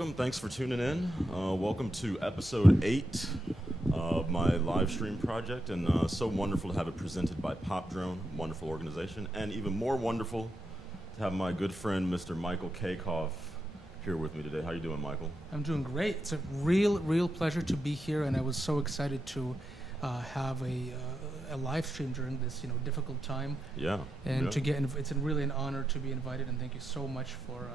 welcome. Thanks for tuning in. Welcome to episode 8 of my live stream project, and so wonderful to have it presented by Pop Drone, wonderful organization, and even more wonderful to have my good friend, Mr. Michael Kaykov, here with me today. How you doing, Michael? I'm doing great. It's a real pleasure to be here, and I was so excited to have a live stream during this difficult time. Yeah. And to get it's really an honor to be invited, and thank you so much for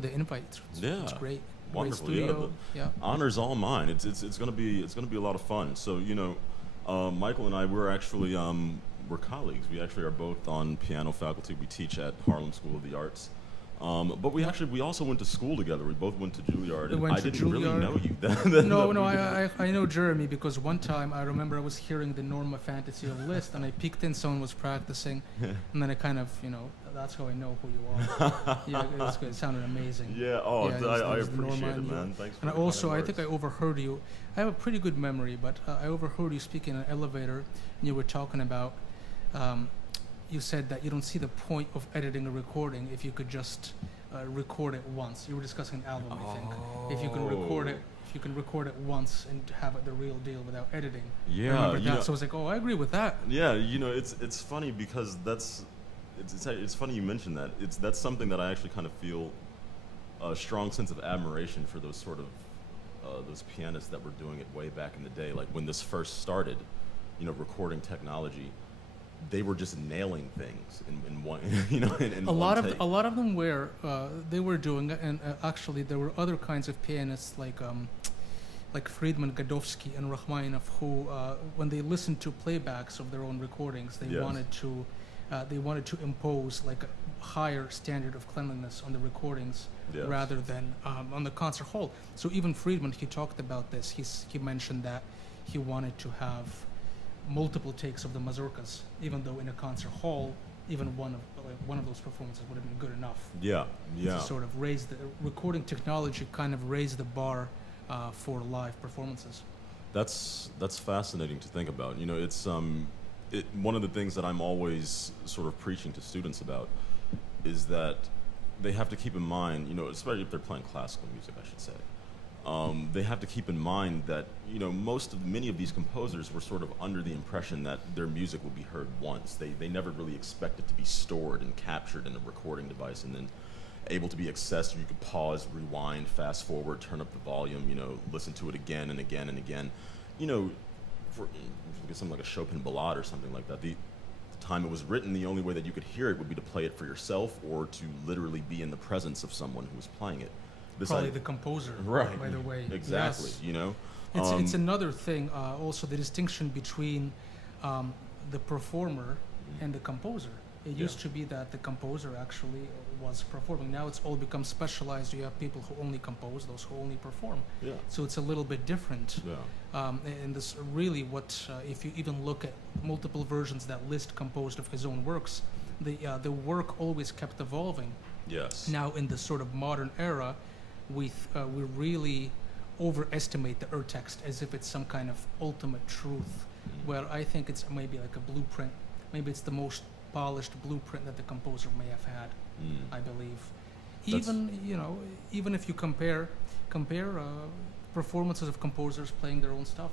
the invite. It's great. Wonderful. Great studio. Yeah. Honor's all mine. It's gonna be a lot of fun. So Michael and I, we're actually we're colleagues. We actually are both on piano faculty. We teach at Harlem School of the Arts. But we also went to school together. We both went to Juilliard, and I didn't really know you then. No, I know Jeremy because one time I remember I was hearing the Norma Fantasy of Liszt, and I peeked in, someone was practicing, and then I kind of, that's how I know who you are. Yeah, it was good. It sounded amazing. Yeah, I appreciate it, man. Thanks for I think I overheard you. I have a pretty good memory, but I overheard you speaking in an elevator, and you were talking about, you said that you don't see the point of editing a recording if you could just record it once. You were discussing an album, I think. If you can record it once and have it the real deal without editing. Yeah, I remember that. So I was like, I agree with that. Yeah, it's funny because it's funny you mentioned that. That's something that I actually kind of feel a strong sense of admiration for those sort of those pianists that were doing it way back in the day. Like when this first started, recording technology. They were just nailing things in one, in a lot of them were they were doing it, and actually there were other kinds of pianists like Friedman, Gadowski, and Rachmaninoff who, when they listened to playbacks of their own recordings, they wanted to impose like a higher standard of cleanliness on the recordings rather than on the concert hall. So even Friedman, he talked about this. He mentioned that he wanted to have multiple takes of the mazurkas, even though in a concert hall, even one of those performances would have been good enough. Yeah. To sort of raise the recording technology, kind of raise the bar for live performances. That's fascinating to think about. It's one of the things that I'm always sort of preaching to students about is that they have to keep in mind, especially if they're playing classical music, I should say. They have to keep in mind that many of these composers were sort of under the impression that their music would be heard once. They never really expect it to be stored and captured in a recording device and then able to be accessed. You could pause, rewind, fast forward, turn up the volume, listen to it again and again and again. For something like a Chopin ballade or something like that, the time it was written, the only way that you could hear it would be to play it for yourself or to literally be in the presence of someone who was playing it. Probably the composer, right? By the way, exactly. Yes. It's another thing. Also, the distinction between the performer and the composer. It used to be that the composer actually was performing. Now it's all become specialized. You have people who only compose, those who only perform. Yeah. So it's a little bit different. Yeah. And this really, if you even look at multiple versions that Liszt composed of his own works, the work always kept evolving. Yes. Now in the sort of modern era, we really overestimate the text as if it's some kind of ultimate truth, where I think it's maybe like a blueprint. Maybe it's the most polished blueprint that the composer may have had. I believe. Even if you compare performances of composers playing their own stuff,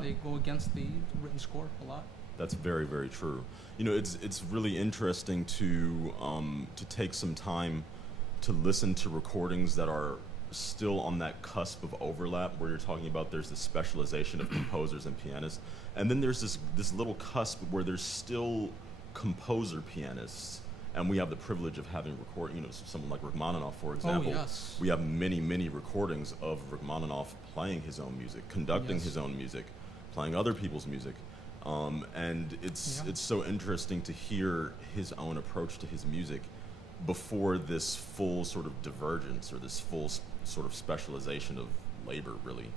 they go against the written score a lot. That's very, very true. It's really interesting to take some time to listen to recordings that are still on that cusp of overlap where you're talking about there's this specialization of composers and pianists, and then there's this little cusp where there's still composer pianists, and we have the privilege of having someone like Rachmaninoff, for example. Oh, yes. We have many recordings of Rachmaninoff playing his own music, conducting his own music, playing other people's music. And it's so interesting to hear his own approach to his music before this full sort of divergence or this full sort of specialization of labor really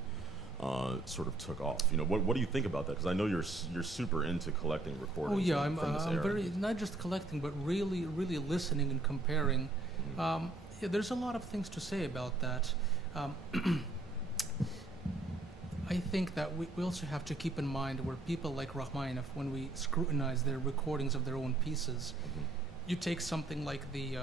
sort of took off. What do you think about that? Because I know you're super into collecting recordings. Oh yeah, I'm era. very not just collecting, but really listening and comparing. There's a lot of things to say about that. I think that we also have to keep in mind where people like Rachmaninoff, when we scrutinize their recordings of their own pieces, you take something like the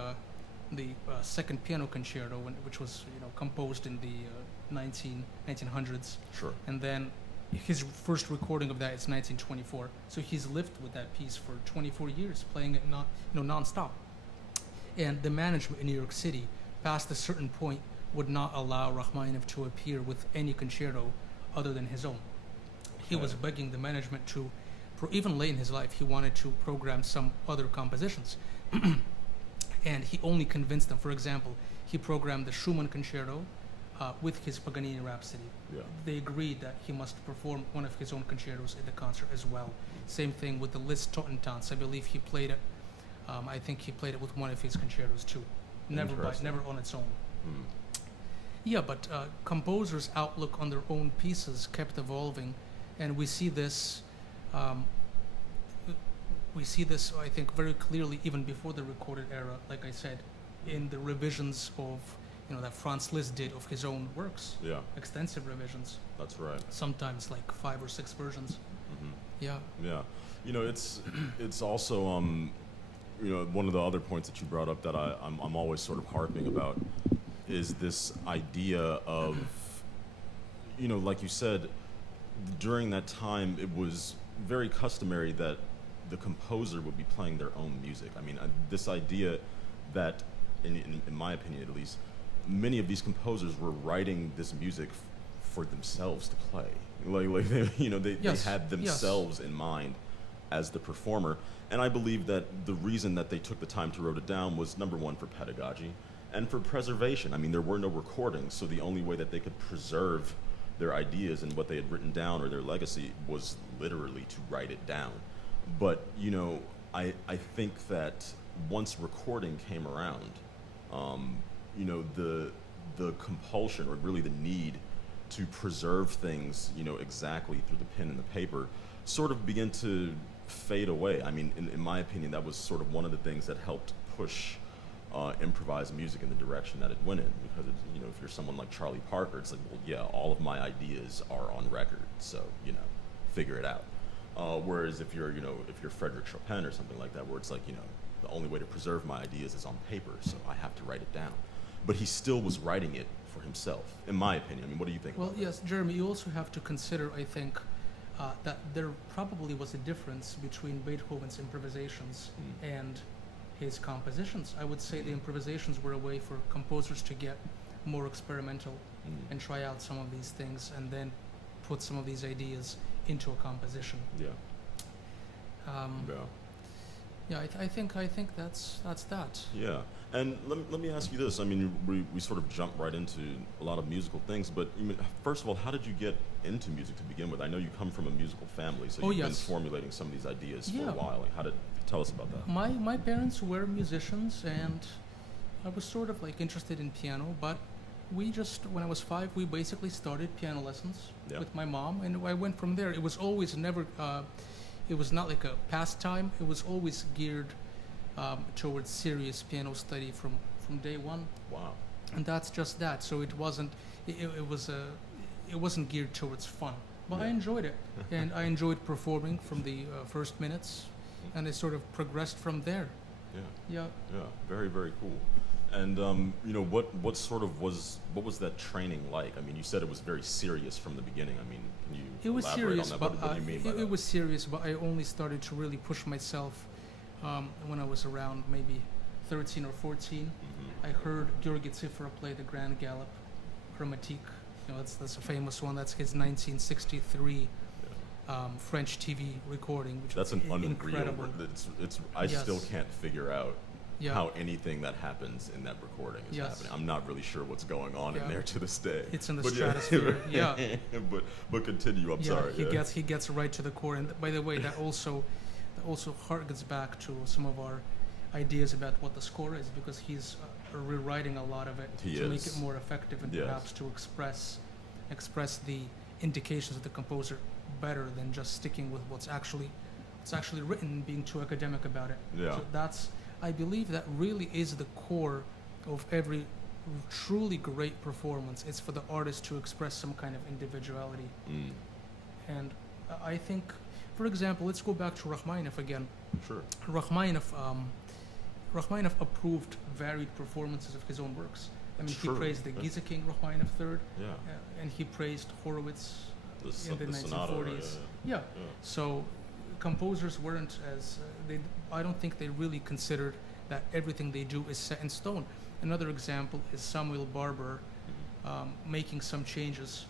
the second piano concerto, which was composed in the 1900s. Sure. And then his first recording of that is 1924. So he's lived with that piece for 24 years, playing it non-stop. And the management in New York City, past a certain point, would not allow Rachmaninoff to appear with any concerto other than his own. He was begging the management to, even late in his life, he wanted to program some other compositions. And he only convinced them. For example, he programmed the Schumann concerto with his Paganini Rhapsody. Yeah. They agreed that he must perform one of his own concertos in the concert as well. Same thing with the Liszt Totentanz. I believe he played it. I think he played it with one of his concertos too. Never on its own. Mm. Yeah, but composers' outlook on their own pieces kept evolving, and we see this. I think, very clearly even before the recorded era. Like I said, in the revisions of that Franz Liszt did of his own works. Yeah. Extensive revisions. That's right. Sometimes like 5 or 6 versions. Mm-hmm. Yeah. Yeah. It's also one of the other points that you brought up that I'm always sort of harping about is this idea of, like you said, during that time it was very customary that the composer would be playing their own music. I mean, this idea that, in my opinion at least, many of these composers were writing this music for themselves to play. Like they had themselves in mind as the performer. And I believe that the reason that they took the time to write it down was, number one, for pedagogy and for preservation. I mean, there were no recordings, so the only way that they could preserve their ideas and what they had written down or their legacy was literally to write it down. But, I think that once recording came around, the compulsion, or really the need to preserve things, exactly through the pen and the paper, sort of began to fade away. I mean, in my opinion, that was sort of one of the things that helped push improvised music in the direction that it went in. Because if you're someone like Charlie Parker, it's like, well, yeah, all of my ideas are on record, so figure it out. Whereas if you're Frederick Chopin or something like that, where it's like, the only way to preserve my ideas is on paper, so I have to write it down. But he still was writing it for himself, in my opinion. I mean, what do you think? Well, yes, Jeremy, you also have to consider, I think, that there probably was a difference between Beethoven's improvisations and his compositions. I would say the improvisations were a way for composers to get more experimental and try out some of these things and then put some of these ideas into a composition. Yeah. I think that's that. Yeah, and let me ask you this. I mean, we sort of jump right into a lot of musical things, but first of all, how did you get into music to begin with? I know you come from a musical family, so you've been formulating some of these ideas for a while. Like, tell us about that? My parents were musicians, and I was sort of like interested in piano, but when I was 5, we basically started piano lessons with my mom, and I went from there. It was always it was not like a pastime. It was always geared towards serious piano study from day one. Wow. And that's just that. So it wasn't geared towards fun. But I enjoyed it, and I enjoyed performing from the first minutes, and it sort of progressed from there. Yeah. Very, very cool. And what was that training like? I mean, you said it was very serious from the beginning. I mean, can you elaborate on that? What do you mean by that? It was serious, but I only started to really push myself when I was around maybe 13 or 14. Mm-hmm. I heard György Cifra play the Grand Galop Chromatique. That's a famous one. That's his 1963 French TV recording, which that's was incredible. I still can't figure out how anything that happens in that recording is happening. I'm not really sure what's going on in there to this day. It's in the stratosphere. But continue. I'm sorry. He gets right to the core. And by the way, that also harkens back to some of our ideas about what the score is, because he's rewriting a lot of it make it more effective and perhaps to express the indications of the composer better than just sticking with what's actually written and being too academic about it. So I believe that really is the core of every truly great performance. It's for the artist to express some kind of individuality. And I think, for example, let's go back to Rachmaninoff again. Sure. Rachmaninoff, Rachmaninoff approved varied performances of his own works. I mean, It's he true. praised the Yeah. Gieseking Rachmaninoff Third, Yeah. and he praised Horowitz in the Sonata, 1940s. yeah. So composers weren't as I don't think they really considered that everything they do is set in stone. Another example is Samuel Barber making some changes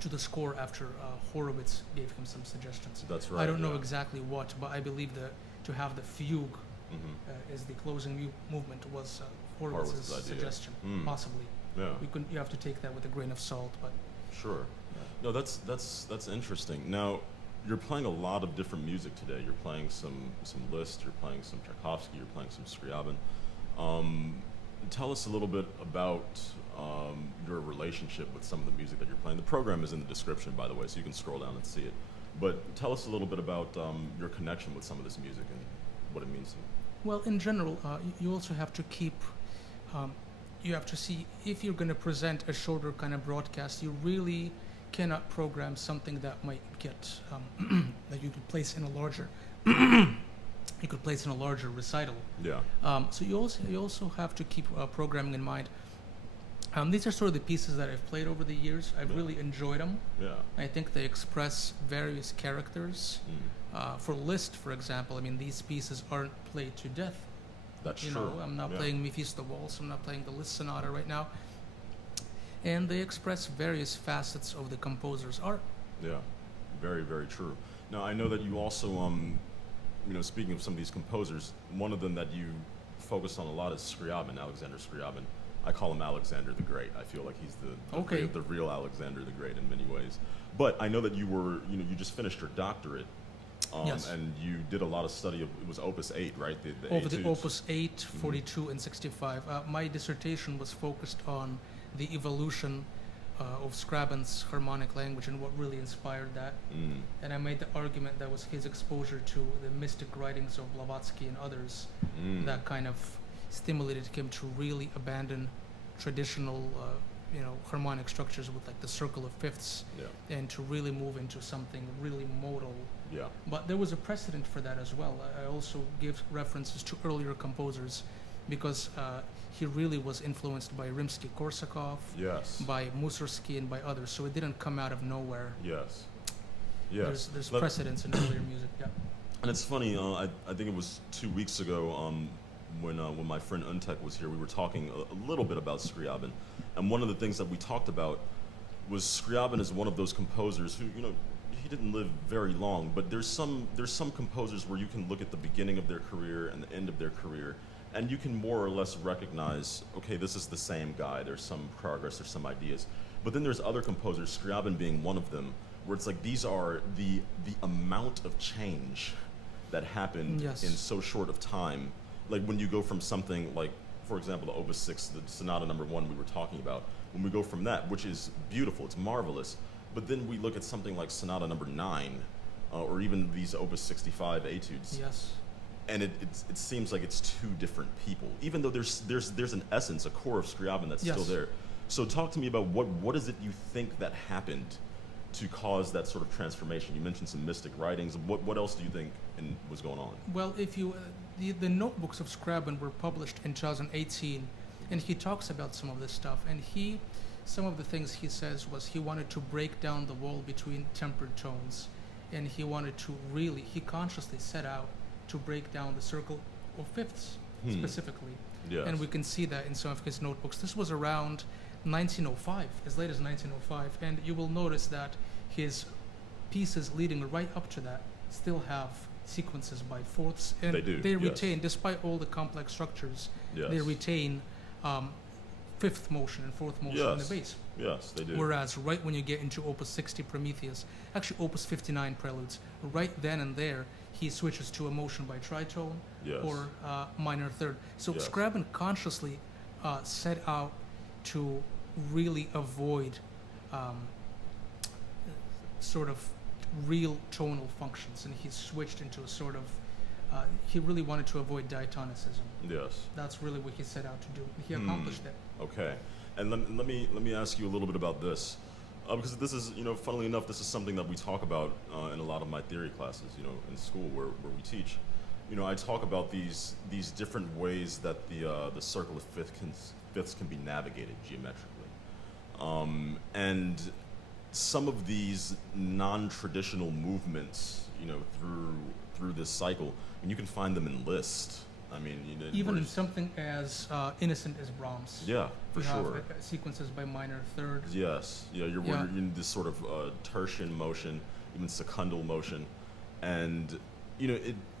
to the score after Horowitz gave him some suggestions. That's right. I don't know yeah. exactly what, but I believe that to have the fugue Mhm. as the closing movement was Horowitz's Horowitz's idea. suggestion, Mm. possibly. Yeah. You have to take that with a grain of salt, but Sure. No, that's interesting. Now, you're playing a lot of different music today. You're playing some Liszt. You're playing some Tchaikovsky. You're playing some Scriabin. Tell us a little bit about your relationship with some of the music that you're playing. The program is in the description, by the way, so you can scroll down and see it. But tell us a little bit about your connection with some of this music and what it means to you. well, in general, you also have to keep. You have to see if you're going to present a shorter kind of broadcast. You really cannot program something that might get that you could place in a larger. You could place in a larger recital. Yeah. So you also have to keep programming in mind. These are sort of the pieces that I've played over the years. I've Yeah. really enjoyed them. Yeah. I think they express various characters. Mm. For Liszt, for example, I mean, these pieces aren't played to death. That's You true. know, I'm not Yeah. playing Mephisto Waltz, I'm not playing the Liszt Sonata right now. And they express various facets of the composer's art. Yeah, very, very true. Now, I know that you also, speaking of some of these composers, one of them that you focus on a lot is Scriabin, Alexander Scriabin. I call him Alexander the Great. I feel like he's the real Alexander the Great in many ways. But I know that you just finished your doctorate, Yes. and you did a lot of study of, it was Opus 8, right? The Over the etudes. Opus 8, 42, and 65. My dissertation was focused on the evolution of Scriabin's harmonic language and what really inspired that. Mm. And I made the argument that was his exposure to the mystic writings of Blavatsky and others Mm. that kind of stimulated him to really abandon traditional, harmonic structures with like the circle of fifths, Yeah. and to really move into something really modal. Yeah. But there was a precedent for that as well. I also give references to earlier composers because he really was influenced by Rimsky-Korsakov, Yes. by Mussorgsky, and by others. So it didn't come out of nowhere. Yes. Yes. There's Let- precedence in earlier music. Yeah. And it's funny. I think it was 2 weeks ago when my friend Untek was here. We were talking a little bit about Scriabin, and one of the things that we talked about was Scriabin is one of those composers who he didn't live very long, but there's some composers where you can look at the beginning of their career and the end of their career, and you can more or less recognize, okay, this is the same guy. There's some progress. There's some ideas, but then there's other composers, Scriabin being one of them, where it's like these are the amount of change that happened Yes. in so short of time. Like when you go from something like, for example, the Opus 6, the Sonata number 1 we were talking about, when we go from that, which is beautiful, it's marvelous, but then we look at something like Sonata number 9, or even these Opus 65 etudes, Yes. and it seems like it's two different people, even though there's an essence, a core of Scriabin that's Yes. still there. So talk to me about what is it you think that happened to cause that sort of transformation? You mentioned some mystic writings. What else do you think was going on? Well, if you the notebooks of Scriabin were published in 2018, and he talks about some of this stuff. And some of the things he says was he wanted to break down the wall between tempered tones, and he wanted to he consciously set out to break down the circle of fifths specifically. Yes. And we can see that in some of his notebooks. This was around 1905, as late as 1905, and you will notice that his pieces leading right up to that still have sequences by fourths, and They do, they yes. retain, despite all the complex structures, Yes. they retain fifth motion and fourth motion in the Yes. bass. Yes, they do. Whereas right when you get into Opus 60 Prometheus, actually Opus 59 Preludes, right then and there, he switches to a motion by tritone Yes. or minor third. So Yes. Scriabin consciously set out to really avoid sort of real tonal functions, and he switched into a sort of he really wanted to avoid diatonicism. Yes. That's really what he set out to do. He accomplished that. Okay. And let me ask you a little bit about this, because this is, funnily enough, this is something that we talk about in a lot of my theory classes, in school where we teach. I talk about these different ways that the circle of fifths can be navigated geometrically, and some of these non-traditional movements, through this cycle, and you can find them in Liszt. I mean, even in something as innocent as Brahms. Yeah, for you sure. have sequences by minor thirds. Yes, yeah, you're in this sort of tertian motion, even secundal motion, and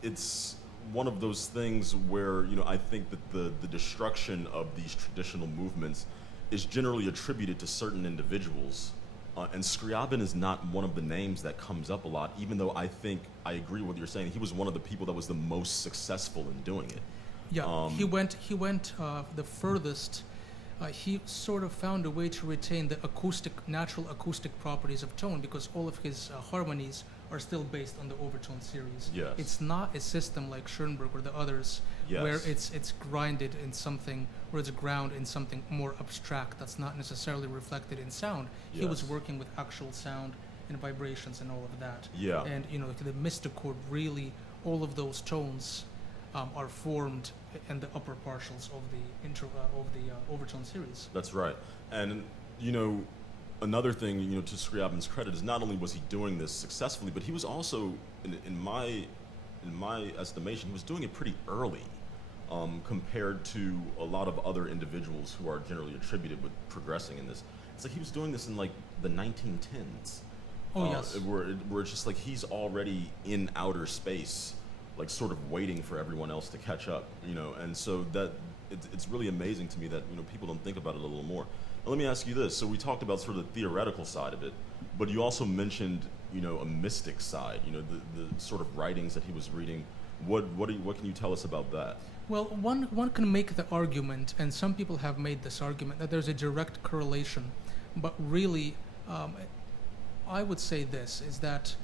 it's one of those things where I think that the destruction of these traditional movements is generally attributed to certain individuals. And Scriabin is not one of the names that comes up a lot, even though I agree with what you're saying. He was one of the people that was the most successful in doing it. Yeah, he went the furthest. He sort of found a way to retain the natural acoustic properties of tone, because all of his harmonies are still based on the overtone series. Yes. It's not a system like Schoenberg or the others, Yes. where it's grinded in something, or it's ground in something more abstract that's not necessarily reflected in sound. He was Yes. working with actual sound and vibrations and all of that. Yeah. And the mystichord, really, all of those tones are formed in the upper partials of the overtone series. That's right. And another thing, to Scriabin's credit, is not only was he doing this successfully, but he was also, in my estimation, he was doing it pretty early, compared to a lot of other individuals who are generally attributed with progressing in this. It's like he was doing this in like the 1910s. Oh, yes. Where it's just like he's already in outer space, like sort of waiting for everyone else to catch up, and so that it's really amazing to me that people don't think about it a little more. Now, let me ask you this: so we talked about sort of the theoretical side of it, but you also mentioned a mystic side, the sort of writings that he was reading. What can you tell us about that? Well, one can make the argument, and some people have made this argument, that there's a direct correlation, but really, I would say this is that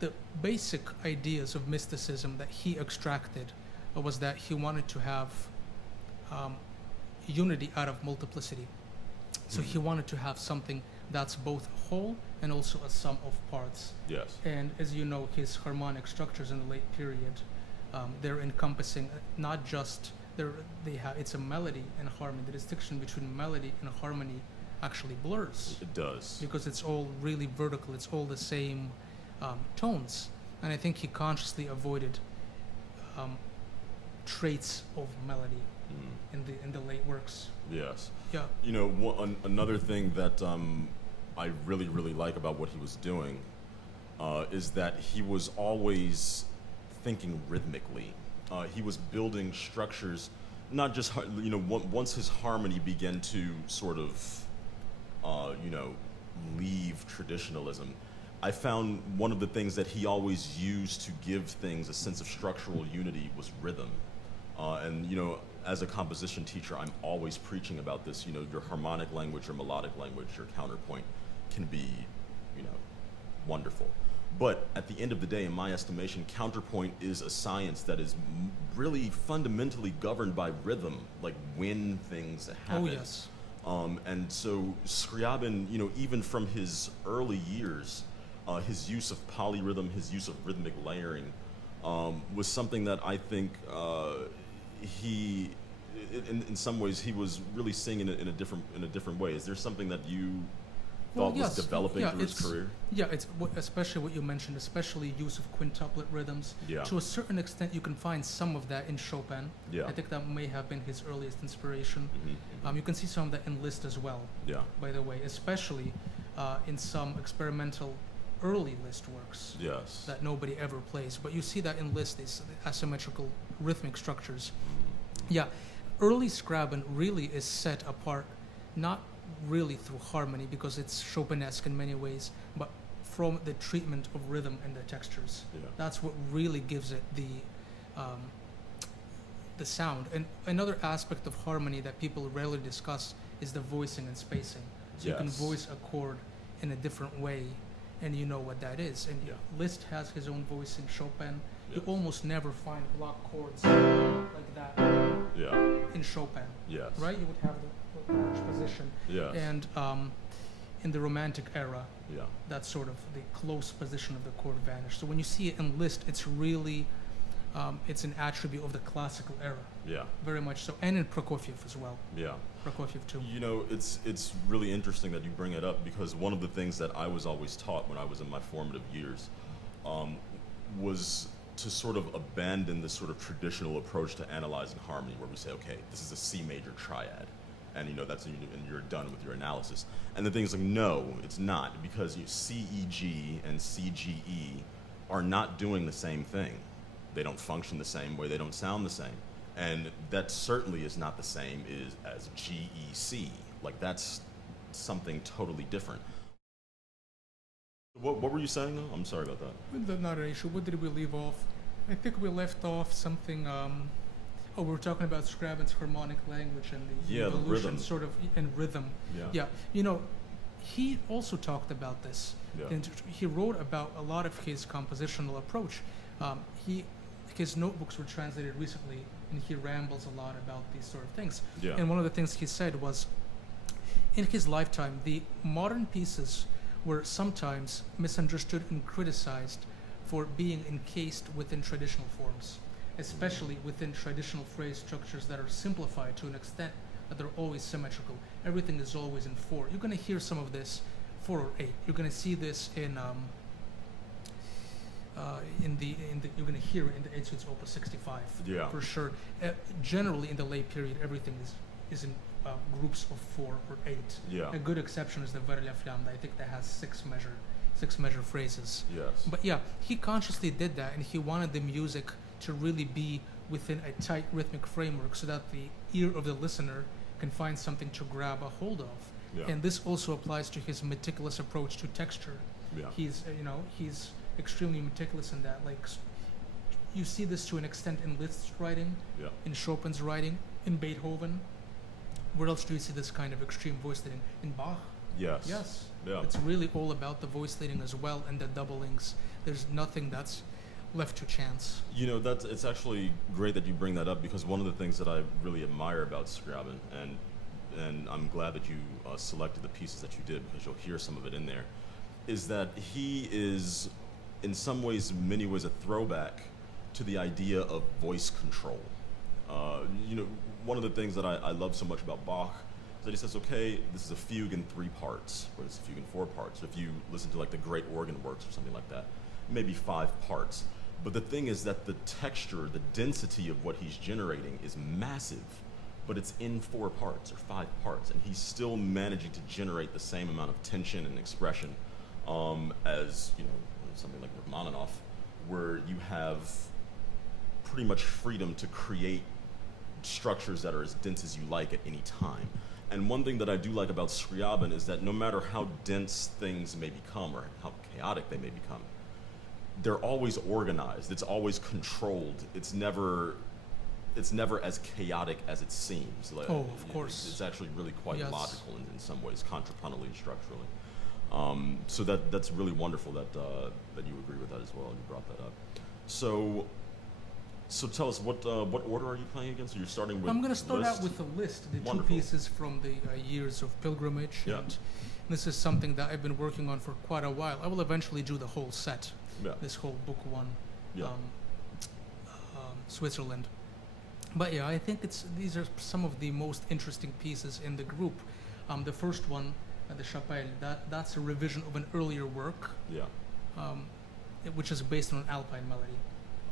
the basic ideas of mysticism that he extracted was that he wanted to have unity out of multiplicity. So he wanted to have something that's both a whole and also a sum of parts. Yes. And as you know, his harmonic structures in the late period, they're encompassing not just it's a melody and harmony. The distinction between melody and harmony actually blurs. It does. Because it's all really vertical. It's all the same tones, and I think he consciously avoided traits of melody in the late works. Yes. Yeah. Another thing that I really, really like about what he was doing is that he was always thinking rhythmically. He was building structures, not just once his harmony began to sort of leave traditionalism, I found one of the things that he always used to give things a sense of structural unity was rhythm. And as a composition teacher, I'm always preaching about this. Your harmonic language, your melodic language, your counterpoint can be, wonderful. But at the end of the day, in my estimation, counterpoint is a science that is really fundamentally governed by rhythm, like when things happen. Oh, yes. And so Scriabin, even from his early years, his use of polyrhythm, his use of rhythmic layering, was something that I think he, in some ways, he was really singing it in a different way. Is there something that you thought was developing through his career? Yeah, it's especially what you mentioned, especially use of quintuplet rhythms. Yeah. To a certain extent, you can find some of that in Chopin. Yeah. I think that may have been his earliest inspiration. Mm-hmm. You can see some of that in Liszt as well. Yeah. By the way, especially in some experimental early Liszt works. Yes. That nobody ever plays, but you see that in Liszt, these asymmetrical rhythmic structures. Mm-hmm. Yeah, early Scriabin really is set apart, not really through harmony, because it's Chopinesque in many ways, but from the treatment of rhythm and the textures. Yeah. That's what really gives it the sound. And another aspect of harmony that people rarely discuss is the voicing and spacing. So you can Yes. voice a chord in a different way, and you know what that is. And Yeah. Liszt has his own voicing. Chopin, Yes. you almost never find block chords like that Yeah. in Chopin. Yes. Right? You would have the arch position. Yes. And in the Romantic era, Yeah. that sort of the close position of the chord vanished. So when you see it in Liszt, it's really it's an attribute of the classical era. Yeah. Very much so, and in Prokofiev as well. Yeah. Prokofiev too. You know, it's really interesting that you bring it up, because one of the things that I was always taught when I was in my formative years was to sort of abandon this sort of traditional approach to analyzing harmony, where we say, okay, this is a C major triad, and you know and you're done with your analysis. And the thing is, like, no, it's not, because C, E, G and C, G, E are not doing the same thing. They don't function the same way. They don't sound the same. And that certainly is not the same as G, E, C. Like, that's something totally different. What were you saying, though? I'm sorry about that. Not an issue. What did we leave off? I think we left off something. We were talking about Scriabin's harmonic language and the the evolution, rhythm. sort of, and rhythm. Yeah. You know, he also talked about this. Yeah. And he wrote about a lot of his compositional approach. His notebooks were translated recently, and he rambles a lot about these sort of things. Yeah. And one of the things he said was, in his lifetime, the modern pieces were sometimes misunderstood and criticized for being encased within traditional forms, especially within traditional phrase structures that are simplified to an extent that they're always symmetrical. Everything is always in 4. You're going to hear some of this 4 or 8. You're going to see this in you're going to hear it in the Etudes Opus 65, for sure. Generally, in the late period, everything is in groups of 4 or 8. Yeah. A good exception is the Vers la Flamme. I think that has 6 measure phrases. Yes. But yeah, he consciously did that, and he wanted the music to really be within a tight rhythmic framework, so that the ear of the listener can find something to grab a hold of. Yeah. And this also applies to his meticulous approach to texture. Yeah. He's extremely meticulous in that. Like, you see this to an extent in Liszt's writing, Yeah. in Chopin's writing, in Beethoven. Where else do you see this kind of extreme voice leading? In Bach? Yes. Yes. Yeah. It's really all about the voice leading as well, and the doublings. There's nothing that's left to chance. You know, it's actually great that you bring that up, because one of the things that I really admire about Scriabin, and I'm glad that you selected the pieces that you did, because you'll hear some of it in there, is that he is, in some ways, many ways, a throwback to the idea of voice control. You know, one of the things that I love so much about Bach is that he says, okay, this is a fugue in 3 parts, or this is a fugue in 4 parts. If you listen to like the great organ works or something like that, maybe 5 parts. But the thing is that the texture, the density of what he's generating is massive, but it's in 4 parts or 5 parts, and he's still managing to generate the same amount of tension and expression as, you know, something like Rachmaninoff, where you have pretty much freedom to create structures that are as dense as you like at any time. And one thing that I do like about Scriabin is that no matter how dense things may become or how chaotic they may become, they're always organized. It's always controlled. It's never as chaotic as it seems. Like, Oh, of course. It's actually really quite Yes. logical in some ways, contrapuntally and structurally. So that's really wonderful that you agree with that as well, and you brought that up. So tell us, what order are you playing again? So you're starting with I'm going to start Liszt? out with the Liszt, the Wonderful. 2 pieces from the years of pilgrimage. Yeah. And this is something that I've been working on for quite a while. I will eventually do the whole set, Yeah. this whole book 1, Yeah. Switzerland. But yeah, I think these are some of the most interesting pieces in the group. The first one, the Chapelle, that's a revision of an earlier work, Yeah. which is based on an Alpine melody.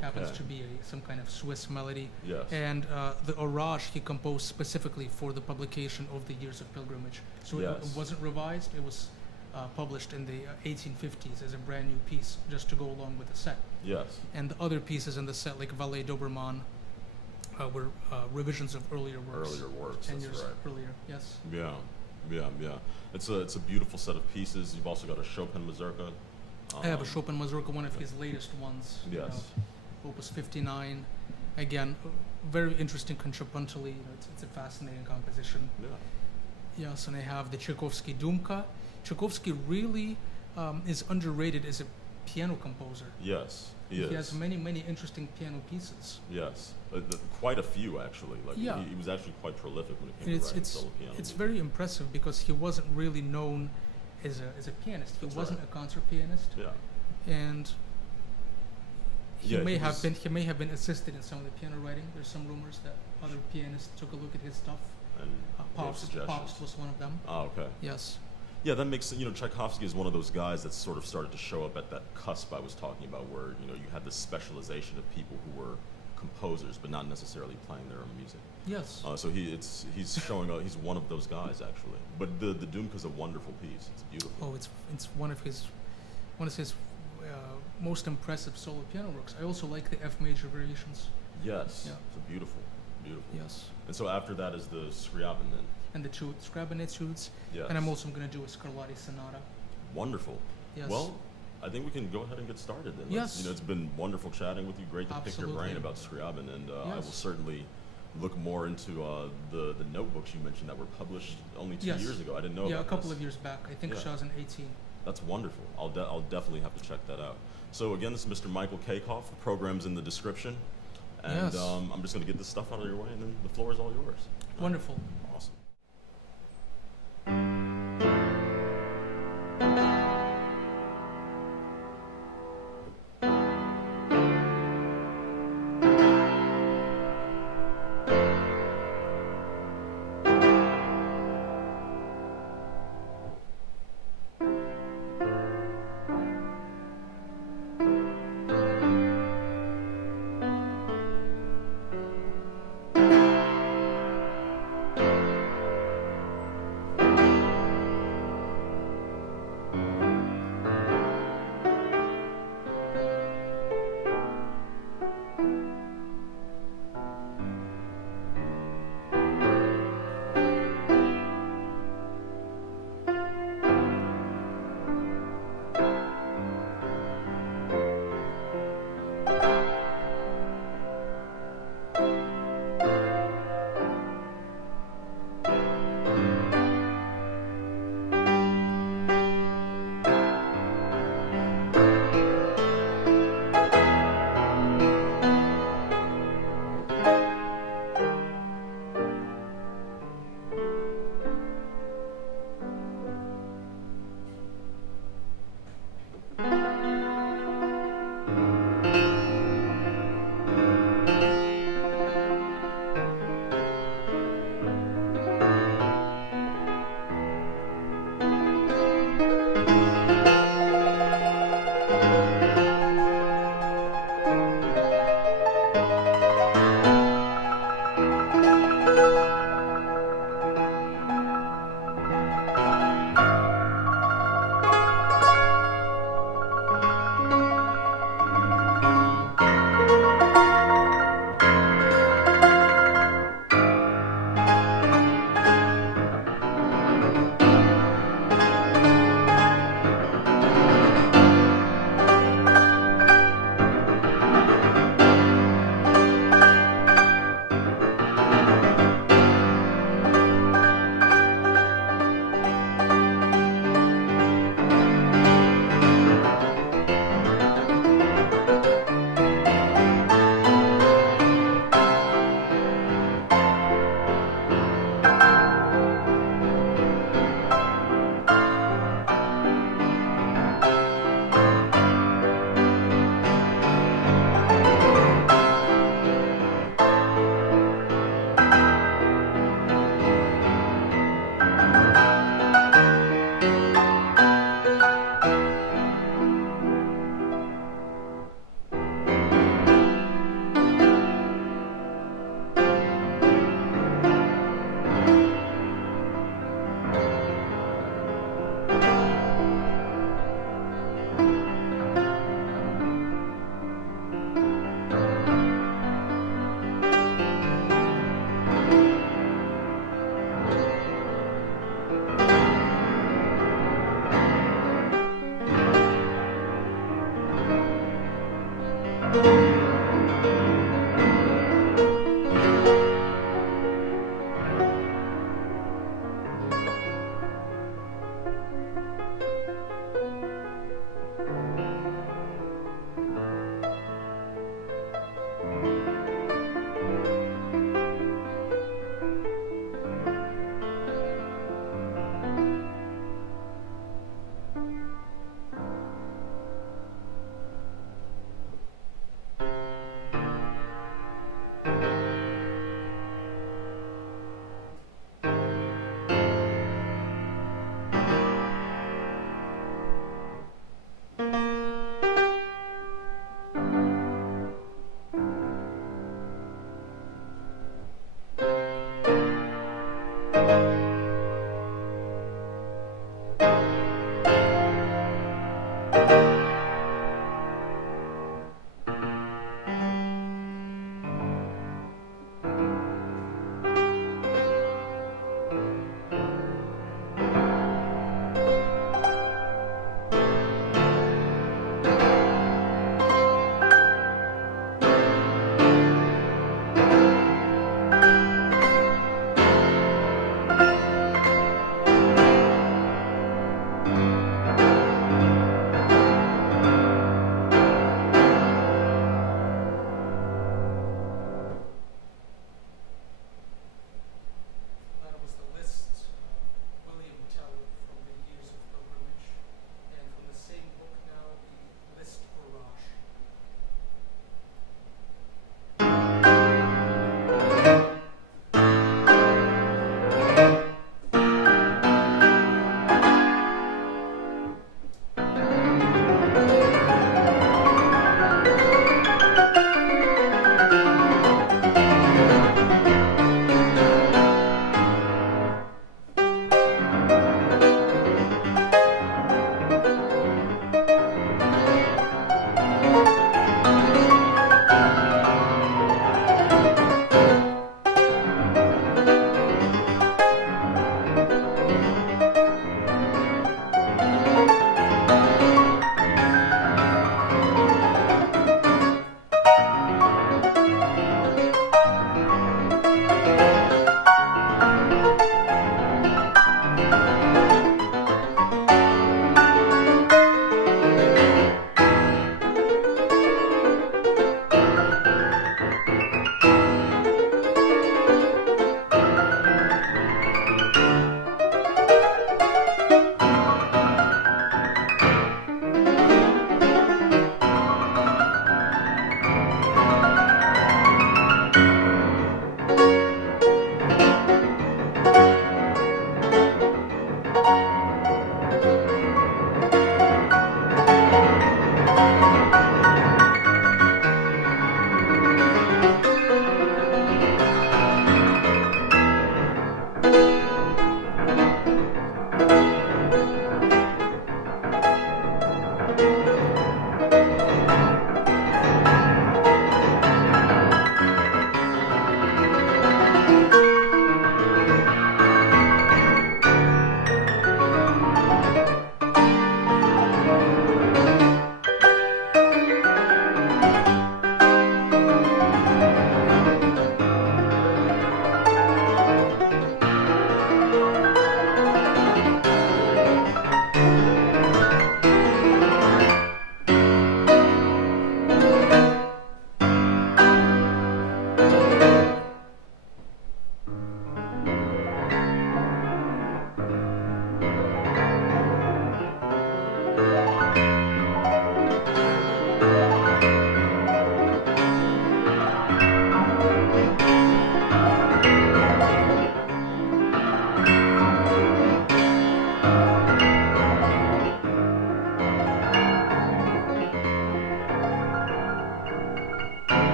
Happens Okay. to be some kind of Swiss melody. Yes. And the Orage he composed specifically for the publication of the Years of Pilgrimage. So it Yes. wasn't revised, it was published in the 1850s as a brand new piece, just to go along with the set. Yes. And the other pieces in the set, like Valet Doberman, were revisions of earlier works. Earlier works. 10 That's years right. earlier, yes. Yeah. It's a beautiful set of pieces. You've also got a Chopin Mazurka. I have a Chopin Mazurka, one of his latest ones. Yes. Opus 59. Again, very interesting contrapuntally. You know, it's a fascinating composition. Yeah. Yes, and I have the Tchaikovsky Dumka. Tchaikovsky really is underrated as a piano composer. Yes. He has many interesting piano pieces. Yes. Quite a few, actually. Like, Yeah. he was actually quite prolific when it And came to writing solo piano. it's very impressive because he wasn't really known as a pianist. He That's wasn't right. a concert pianist. Yeah. And he may have been assisted in some of the piano writing. There's some rumors that other pianists took a look at his stuff. And Pops was one of them. Oh, okay. Yes. Yeah, that makes, Tchaikovsky is one of those guys that sort of started to show up at that cusp I was talking about, where you had this specialization of people who were composers but not necessarily playing their own music. Yes. So he's showing up. He's one of those guys actually. But the Dumka is a wonderful piece. It's beautiful. Oh, it's one of his most impressive solo piano works. I also like the F major variations. Yes. Yeah. It's beautiful. Yes. And so after that is the Scriabin then. And the Scriabin Etudes. Yes. And I'm also going to do a Scarlatti Sonata. Wonderful. Yes. Well, I think we can go ahead and get started then. Yes. It's been wonderful chatting with you. Great to pick your brain about Scriabin, and I will certainly look more into the notebooks you mentioned that were published only 2 years ago. I didn't know about Yeah, a couple this. of years back. I think 2018. That's wonderful. I'll definitely have to check that out. So again, this is Mr. Michael Kaykov. The program's in the description. And I'm just going to get this stuff out of your way, and then the floor is all yours. Wonderful. Awesome.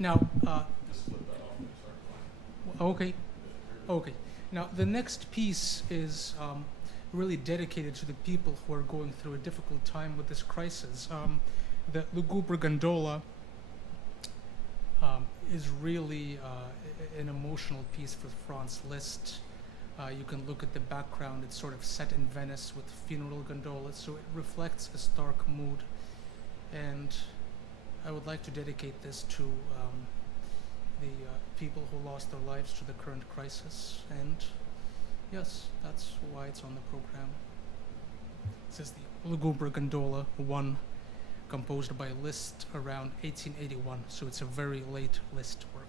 Now, Just flip that off and start playing. okay, okay. Now, the next piece is really dedicated to the people who are going through a difficult time with this crisis. The Lugubre Gondola is really an emotional piece for Franz Liszt. You can look at the background, it's sort of set in Venice with funeral gondolas, so it reflects a stark mood. And I would like to dedicate this to the people who lost their lives to the current crisis. And yes, that's why it's on the program. This is the Lugubre Gondola 1, composed by Liszt around 1881, so it's a very late Liszt work.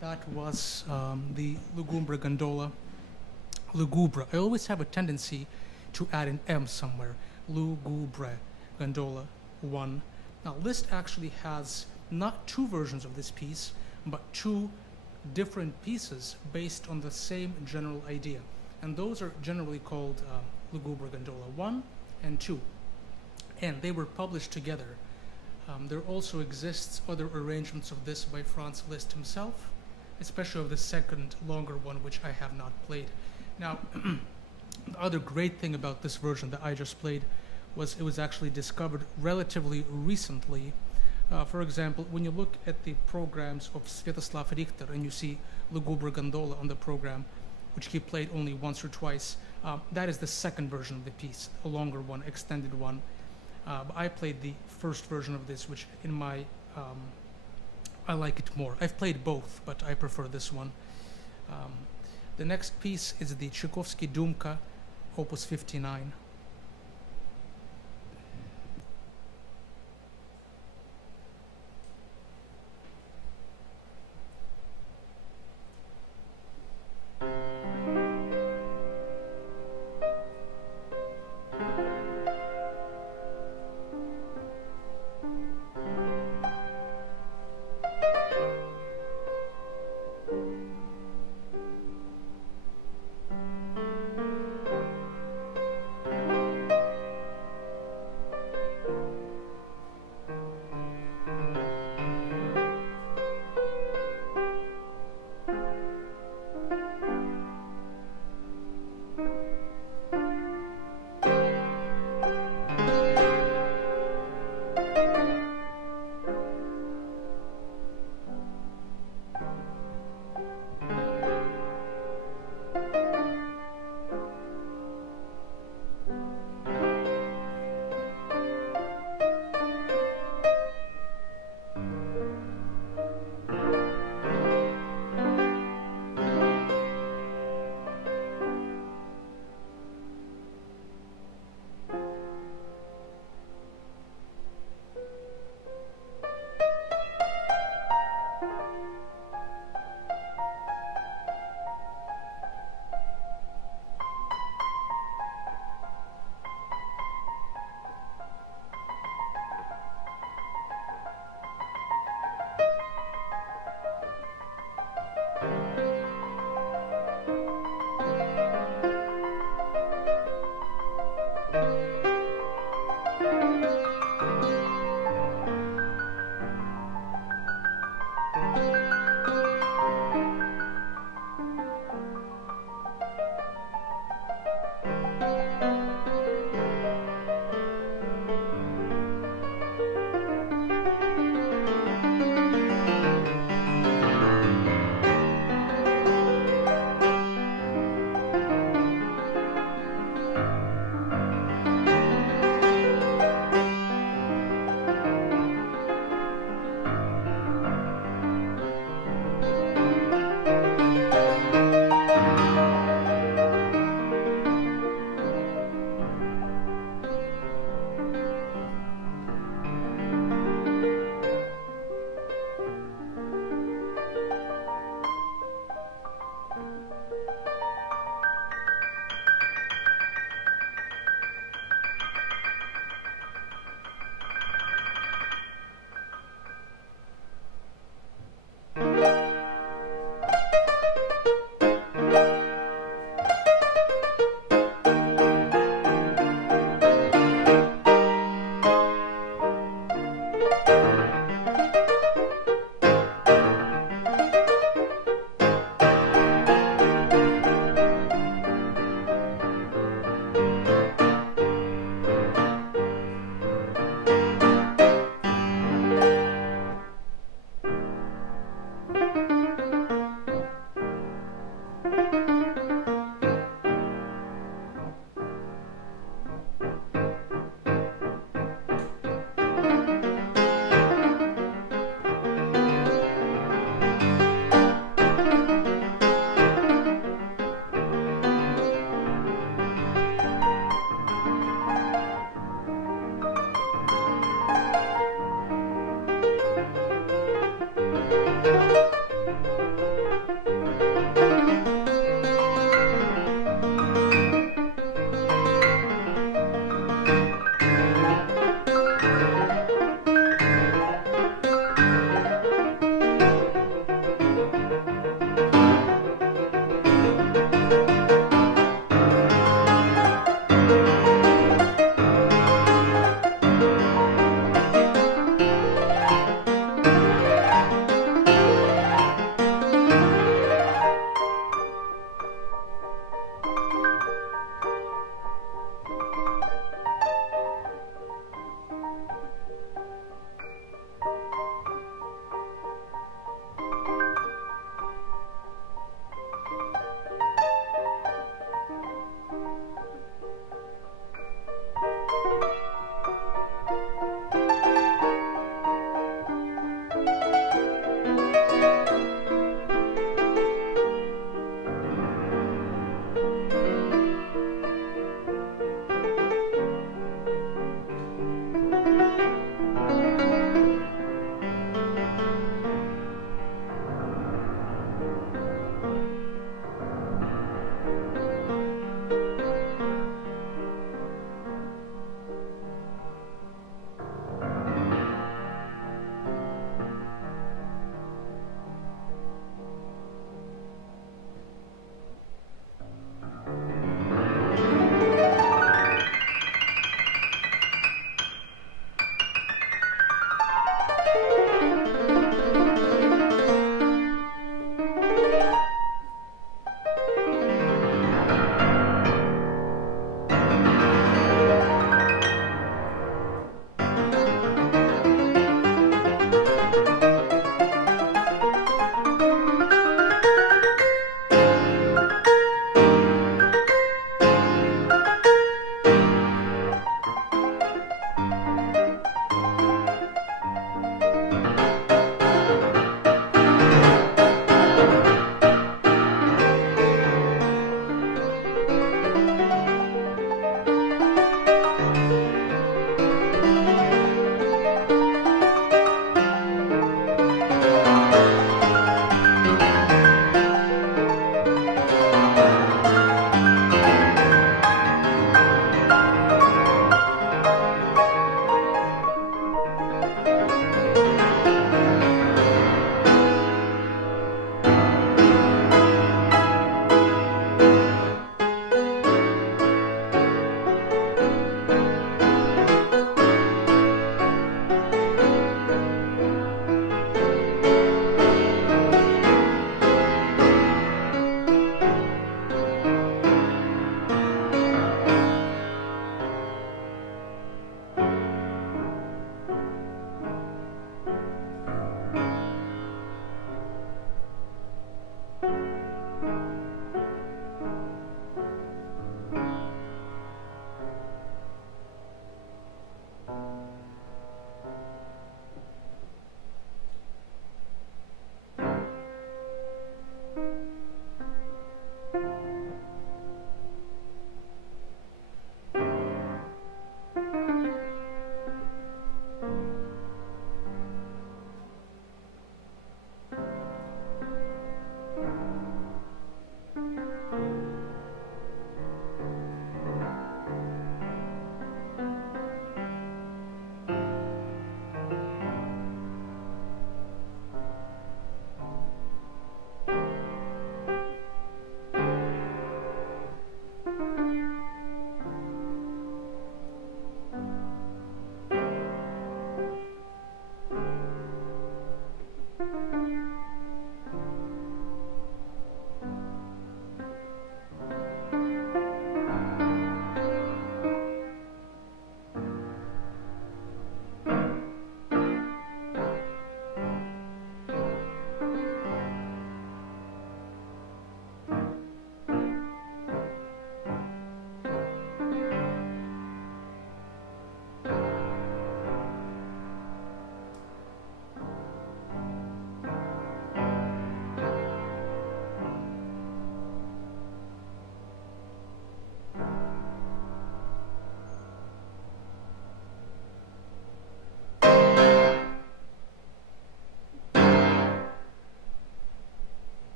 That was the Lugubre Gondola. Lugubre. I always have a tendency to add an M somewhere. Lugubre Gondola 1. Now, Liszt actually has not two versions of this piece, but two different pieces based on the same general idea. And those are generally called Lugubre Gondola 1 and 2. And they were published together. There also exists other arrangements of this by Franz Liszt himself, especially of the second longer one, which I have not played. Now, the other great thing about this version that I just played was it was actually discovered relatively recently. For example, when you look at the programs of Sviatoslav Richter and you see Lugubre Gondola on the program, which he played only once or twice, that is the second version of the piece, a longer one, extended one. But I played the first version of this, which in my, I like it more. I've played both, but I prefer this one. The next piece is the Tchaikovsky Dumka, Opus 59.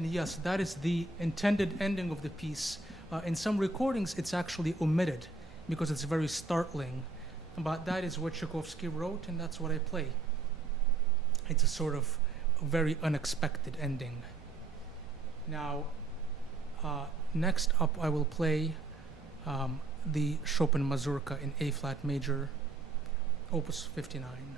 And yes, that is the intended ending of the piece. In some recordings, it's actually omitted because it's very startling. But that is what Tchaikovsky wrote, and that's what I play. It's a sort of very unexpected ending. Now, next up, I will play the Chopin Mazurka in A flat major, Opus 59.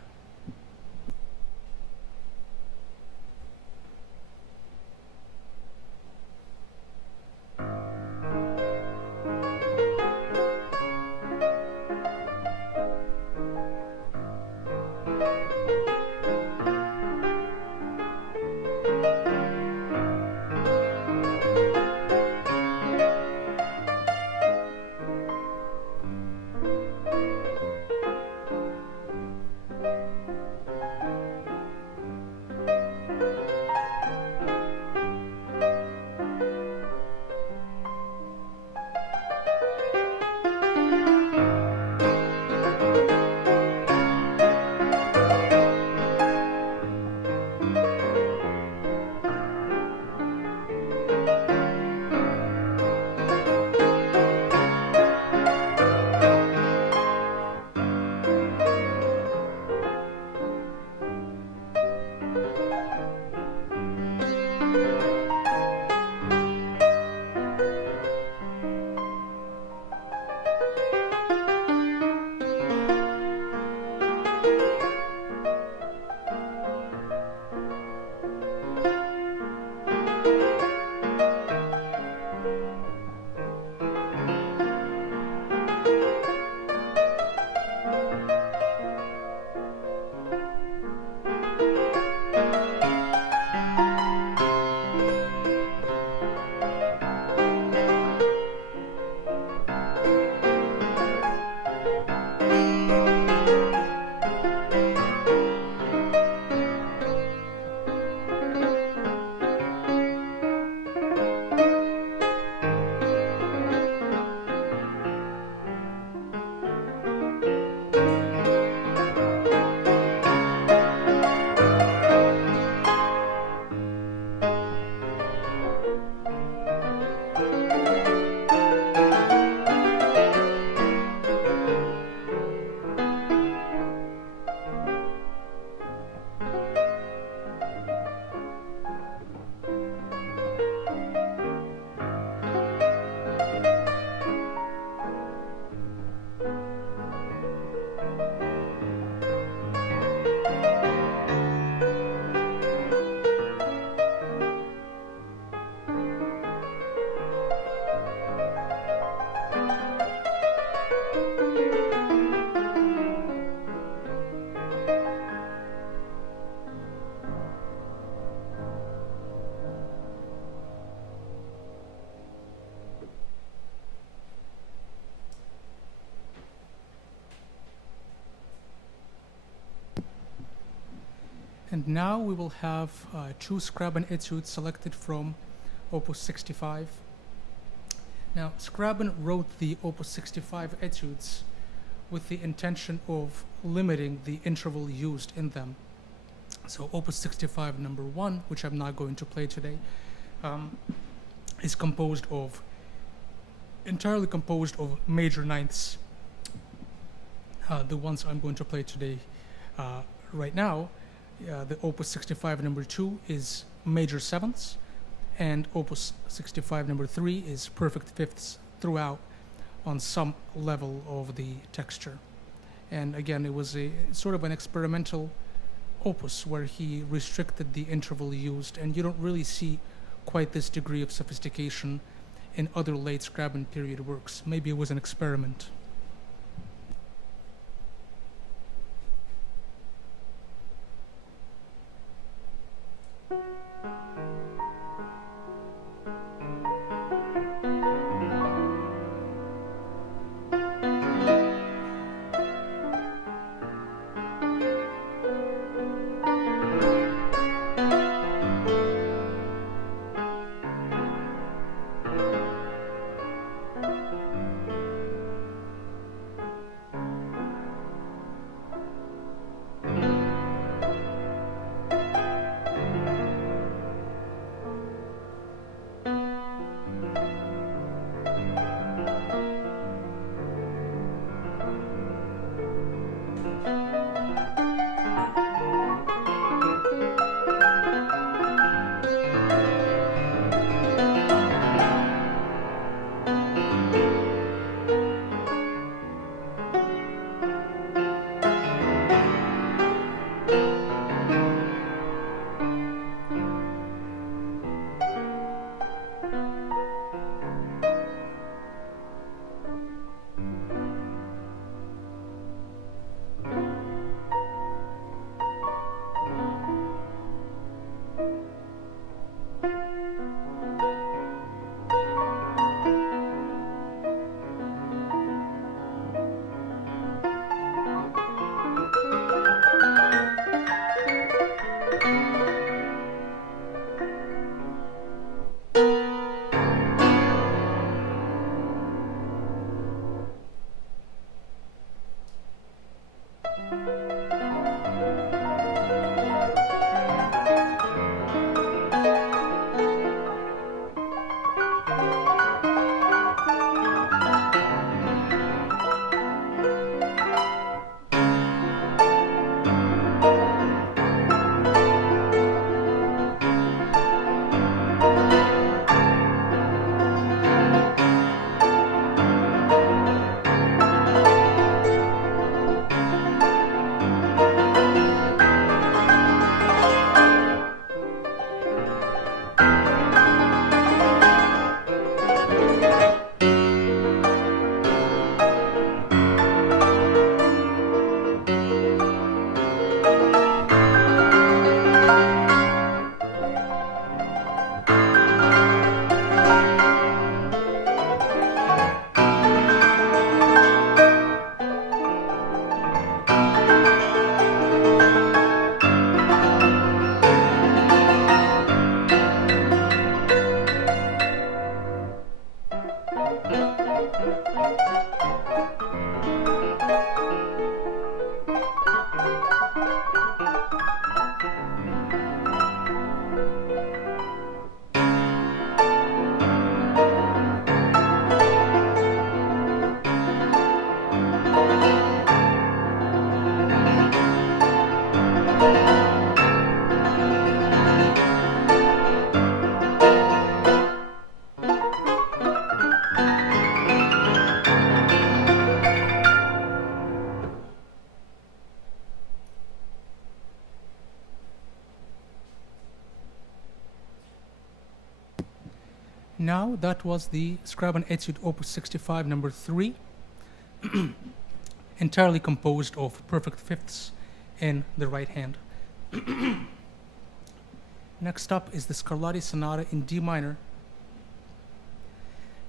And now we will have two Scriabin etudes selected from Opus 65. Now, Scriabin wrote the Opus 65 etudes with the intention of limiting the interval used in them. So Opus 65 number 1, which I'm not going to play today, is entirely composed of major ninths. The ones I'm going to play today right now, the Opus 65 number 2 is major sevenths, and Opus 65 number 3 is perfect fifths throughout on some level of the texture. And again, it was a sort of an experimental opus where he restricted the interval used, and you don't really see quite this degree of sophistication in other late Scriabin period works. Maybe it was an experiment. Now, that was the Scriabin Etude Op 65, number 3, entirely composed of perfect fifths in the right hand. Next up is the Scarlatti Sonata in D minor.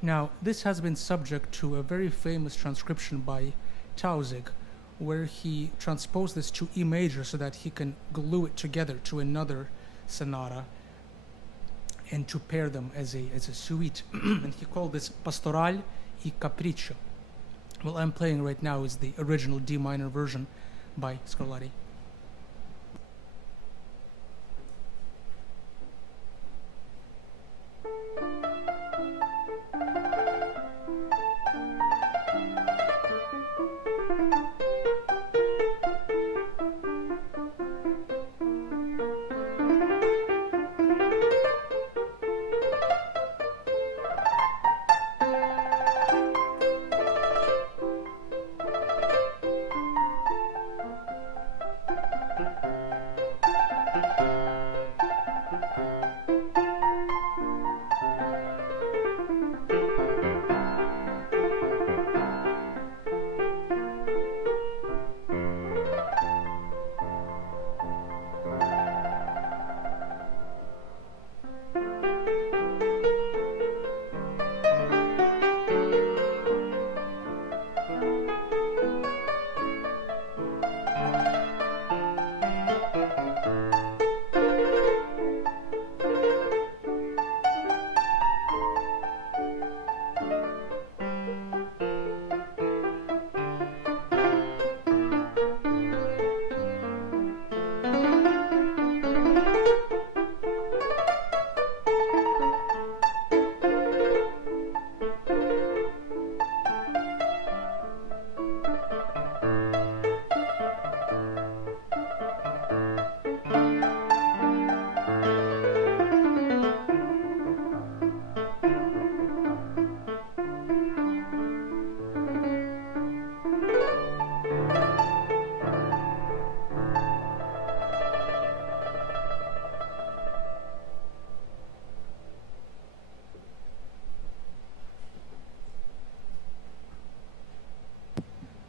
Now, this has been subject to a very famous transcription by Tausig, where he transposed this to E major so that he can glue it together to another sonata and to pair them as a suite. And he called this Pastoral y Capriccio. What I'm playing right now is the original D minor version by Scarlatti.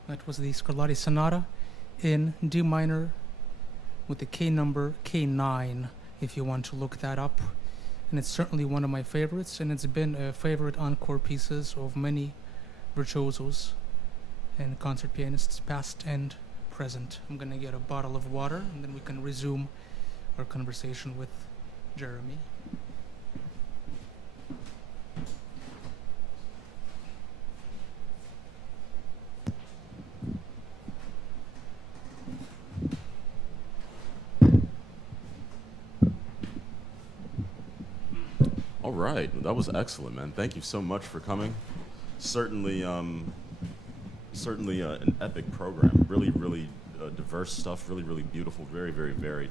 That was the Scarlatti Sonata in D minor with the K number K9, if you want to look that up. And it's certainly one of my favorites, and it's been a favorite encore pieces of many virtuosos and concert pianists, past and present. I'm going to get a bottle of water, and then we can resume our conversation with Jeremy. All right, that was excellent, man. Thank you so much for coming. Certainly, certainly an epic program. Really, really diverse stuff. Really, really beautiful. Very, very varied.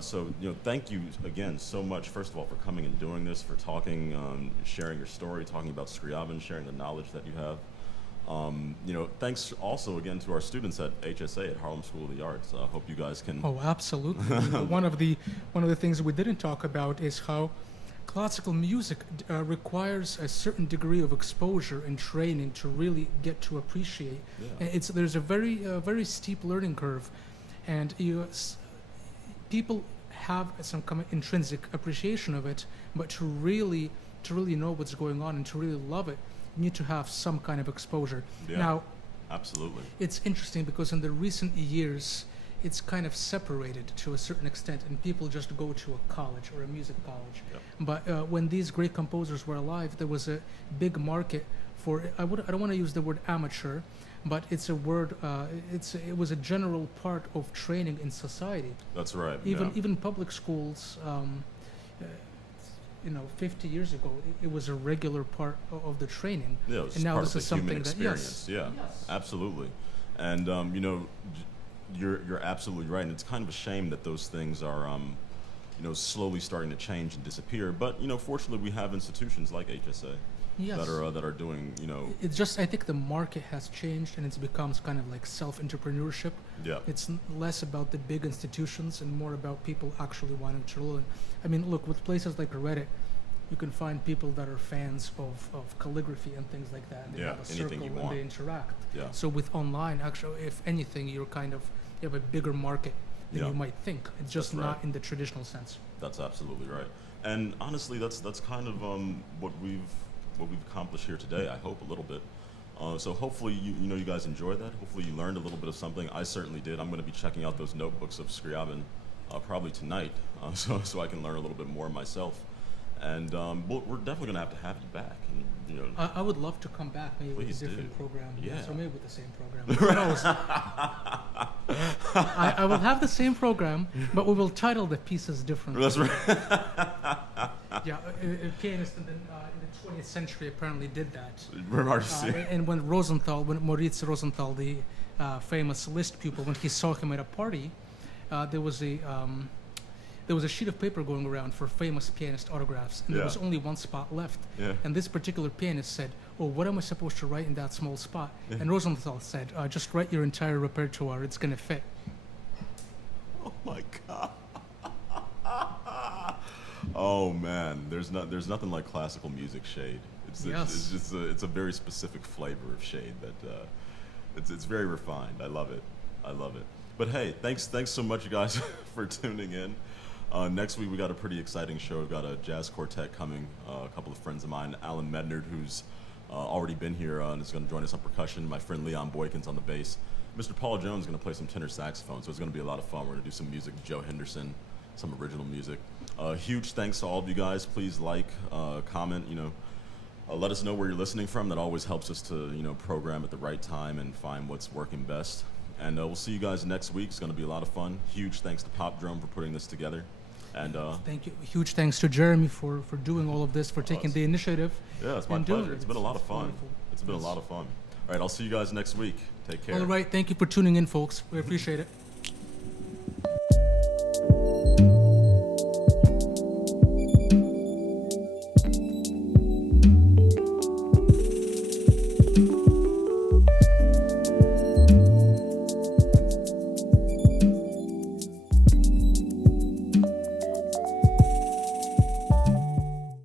So, thank you again so much, first of all, for coming and doing this, for talking, sharing your story, talking about Scriabin, sharing the knowledge that you have. Thanks also again to our students at HSA at Harlem School of the Arts. I hope you guys can. Oh, absolutely. One of the things we didn't talk about is how classical music requires a certain degree of exposure and training to really get to appreciate. Yeah. There's a very steep learning curve, and people have some kind of intrinsic appreciation of it, but to really know what's going on and to really love it, you need to have some kind of exposure. Yeah, now, absolutely. It's interesting because in the recent years, it's kind of separated to a certain extent, and people just go to a college or a music college. Yep. But when these great composers were alive, there was a big market for. I don't want to use the word amateur, but it's a word. It was a general part of training in society. That's right. Even public schools. 50 years ago, it was a regular part of the training. Yeah, it was and now part this of is the human something experience. that yes, absolutely. And you're absolutely right. And it's kind of a shame that those things are slowly starting to change and disappear. But fortunately, we have institutions like HSA that are doing. It's just, I think the market has changed, and it's becomes kind of like self-entrepreneurship. Yeah. It's less about the big institutions and more about people actually wanting to learn. I mean, look, with places like Reddit, you can find people that are fans of calligraphy and things like that. They Yeah, have a anything circle you and want. they interact. Yeah. So with online, actually, if anything, you have a bigger market than Yeah. you might think. It's just That's not right. in the traditional sense. That's absolutely right. And honestly, that's kind of what we've accomplished here today. I hope a little bit. So hopefully you guys enjoyed that. Hopefully you learned a little bit of something. I certainly did. I'm going to be checking out those notebooks of Scriabin probably tonight, so I can learn a little bit more myself. And we're definitely going to have you back. And, I would love to come back maybe with a Please different do. program. Yeah. So maybe with the same program. Who knows? I will have the same program, but we will title the pieces differently. That's right. Yeah, a pianist in the 20th century apparently did that. And when Moritz Rosenthal, the famous Liszt pupil, when he saw him at a party, there was a sheet of paper going around for famous pianist autographs, and there was only one spot left. Yeah. And this particular pianist said, "Oh, what am I supposed to write in that small spot?" And Rosenthal said, "Just write your entire repertoire. It's gonna fit." Oh my God. Oh man, there's nothing like classical music shade. It's a very specific flavor of shade that it's very refined. I love it. But hey, thanks so much, you guys, for tuning in. Next week we got a pretty exciting show. We've got a jazz quartet coming. A couple of friends of mine, Alan Mednard, who's already been here and is going to join us on percussion. My friend Leon Boykins on the bass. Mr. Paul Jones is going to play some tenor saxophone, so it's going to be a lot of fun. We're going to do some music with Joe Henderson, some original music. Huge thanks to all of you guys. Please like, comment, let us know where you're listening from. That always helps us to, program at the right time and find what's working best. And we'll see you guys next week. It's going to be a lot of fun. Huge thanks to Pop Drum for putting this together. And thank you. Huge thanks to Jeremy for doing all of this, for taking the initiative. Yeah, it's my pleasure. It's been a lot of fun. Wonderful. It's been a lot of fun. All right, I'll see you guys next week. Take care. All right. Thank you for tuning in, folks. We appreciate it.